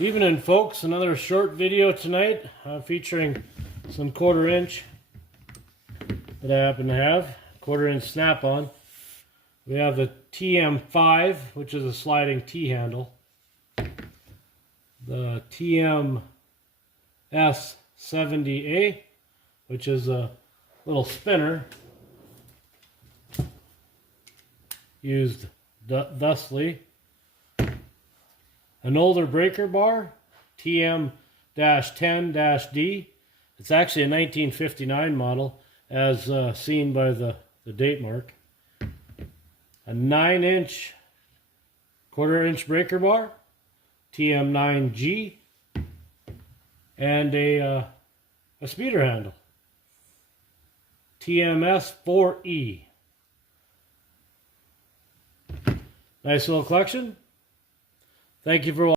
Evening, folks. Another short video tonight featuring some 1/4 inch that I happen to have. 1/4 inch snap-on. We have the TM5, which is a sliding T-handle. The TM-S70A, which is a little spinner used thusly. An older breaker bar, TM-10-D. It's actually a 1959 model, as seen by the date mark. A 9-inch, 1/4 inch breaker bar, TM-9G, and a speeder handle, TMS-4E. Nice little collection. Thank you for watching.